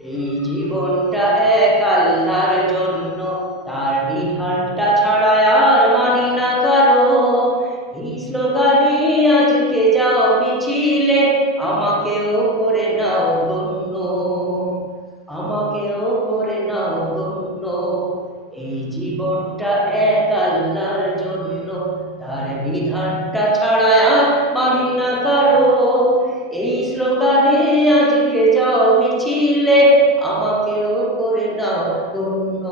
এই জীবনটা এক আল্লাহর জন্য, তার বিধানটা ছাড়া আর মানি না কারো। এই স্লোগানে আজকে যাও মিছিলে, আমাকেও করে নাও গণ্য, আমাকেও করে নাও গণ্য। এই জীবনটা এক আল্লাহর জন্য, তার বিধানটা ছাড়া আর মানি না কারো। এই স্লোগানে আজকে যাও মিছিলে, আমাকেও করে নাও গণ্য,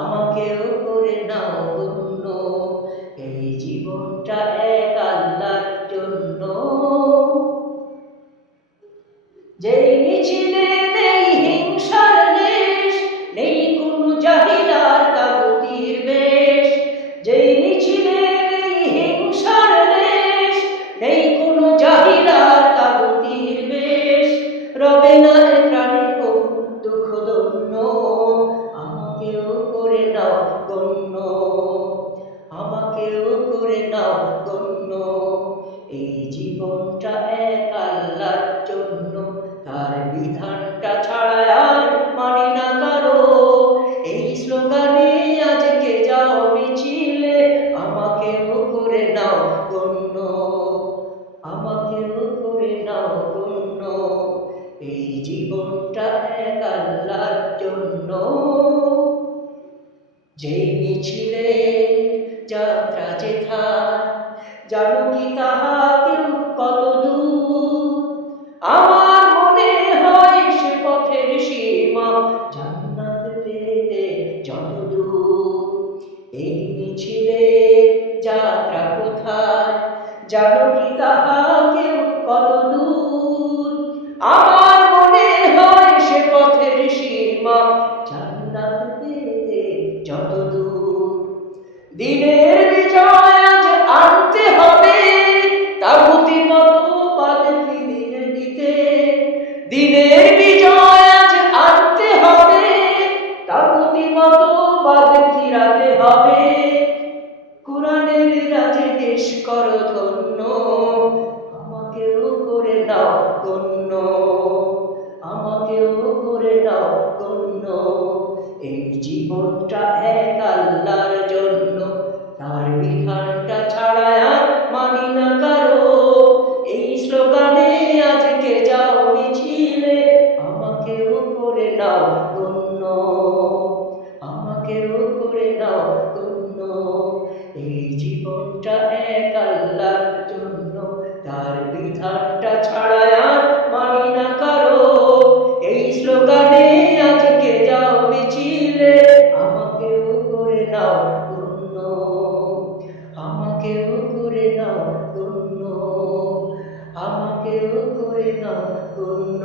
আমাকেও করে নাও গণ্য। এই জীবনটা এক আল্লাহর জন্য। যেই মিছিলে নেই হিংসার লেশ, নেই কোনো জাহিলার তাগুতির বেশ। যেই মিছিলে নেই হিংসার লেশ, নেই কোনো জাহিলার তাগুতির বেশ। রবে না প্রাণে কবু দুঃখ দন্য, আমাকেও করে নাও গণ্য, আমাকেও করে নাও গণ্য। এই জীবনটা এক আল্লাহর জন্য, তার বিধানটা ছাড়া আর মানি না কারো। এই স্লোগানে আজকে যাও মিছিলে, আমাকেও করে নাও গণ্য, আমাকেও করে নাও গণ্য। এই জীবনটা এক আল্লাহর জন্য। যেই মিছিলে যাত্রা যেথায়, জানো কি তাহা কেউ কত দূর? আমার মনে হয় সে পথের সীমা জান্নাত পেতে যত দূর। এই মিছিলে যাত্রা কোথায়, জানো কি তাহা কেউ কত দূর? আমার মনে হয় সে পথের সীমা জান্নাত পেতে যত দূর। দিনের বিজয় আজ আনতে হবে, তাগুতি মতবাদ ফিরিয়ে দিতে। দিনের বিজয় আজ আনতে হবে, তাগুতি মতবাদ ফিরাতে হবে। কোরআনের রাজে দেশ করো ধন্য, আমাকেও করে নাও গণ্য, আমাকেও করে নাও গণ্য। এই জীবনটা এক আল্লাহর জন্য, তার বিধানটা ছাড়া আর মানি না কারো। এই স্লোগানে আজকে যাও মিছিলে, আমাকেও করে নাও গণ্য, আমাকেও করে নাও গণ্য। এই জীবনটা এক আল্লাহর জন্য, তার বিধানটা ছাড়া আর মানি না কারো। এই স্লোগানে আজকে যাও মিছিলে, আমাকেও করে নাও গণ্য, আমাকেও করে নাও গণ্য, আমাকেও করে নাও গণ্য।